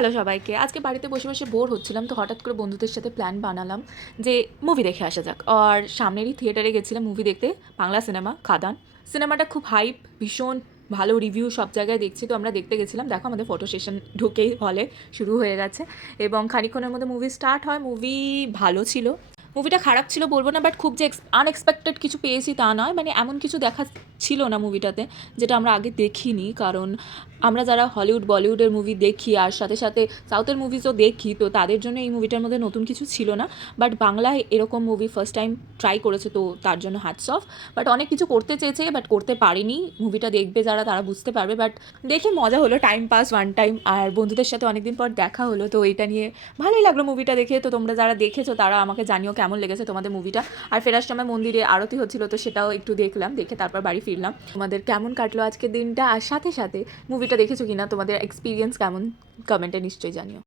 Hello সবাইকে। আজকে বাড়িতে বসে, বসে বোর হচ্ছিলাম তো হঠাৎ করে বন্ধুদের সাথে প্ল্যান বানালাম যে মুভি দেখে আসা যাক। আর সামনেরই থিয়েটারে গেছিলাম মুভি দেখতে, বাংলা সিনেমা 'খাদান'। সিনেমাটা খুব হাইপ, ভীষণ ভালো রিভিউ সব জায়গায় দেখছি তো আমরা দেখতে গেছিলাম। দেখো আমাদের ফটো সেশন ঢুকেই হলে শুরু হয়ে গেছে এবং খানিকক্ষণের মধ্যে মুভি স্টার্ট হয়। মুভি ভালো ছিল। মুভিটা খারাপ ছিল বলব না, বাট খুব যে আনএক্সপেক্টেড কিছু পেয়েছি তা নয়। মানে এমন কিছু দেখা ছিল না মুভিটাতে যেটা আমরা আগে দেখিনি। কারণ আমরা যারা হলিউড বলিউডের মুভি দেখি আর সাথে সাথে সাউথের মুভিজও দেখি, তো তাদের জন্য এই মুভিটার মধ্যে নতুন কিছু ছিল না। বাট বাংলায় এরকম মুভি ফার্স্ট টাইম ট্রাই করেছে, তো তার জন্য হ্যাটস অফ। বাট অনেক কিছু করতে চেয়েছে বাট করতে পারিনি। মুভিটা দেখবে যারা তারা বুঝতে পারবে। বাট দেখে মজা হলো, টাইম পাস ওয়ান টাইম। আর বন্ধুদের সাথে অনেকদিন পর দেখা হলো, তো এটা নিয়ে ভালোই লাগলো মুভিটা দেখে। তো তোমরা যারা দেখেছো তারা আমাকে জানিও কেমন লেগেছে তোমাদের মুভিটা। আর ফেরার সময় মন্দিরে আরতি হচ্ছিল, তো সেটাও একটু দেখলাম, দেখে তারপর বাড়ি ফিরলাম। তোমাদের কেমন কাটলো আজকের দিনটা, আর সাথে সাথে মুভিটা দেখেছো কিনা, তোমাদের এক্সপিরিয়েন্স কেমন, কমেন্টে নিশ্চয়ই জানিও।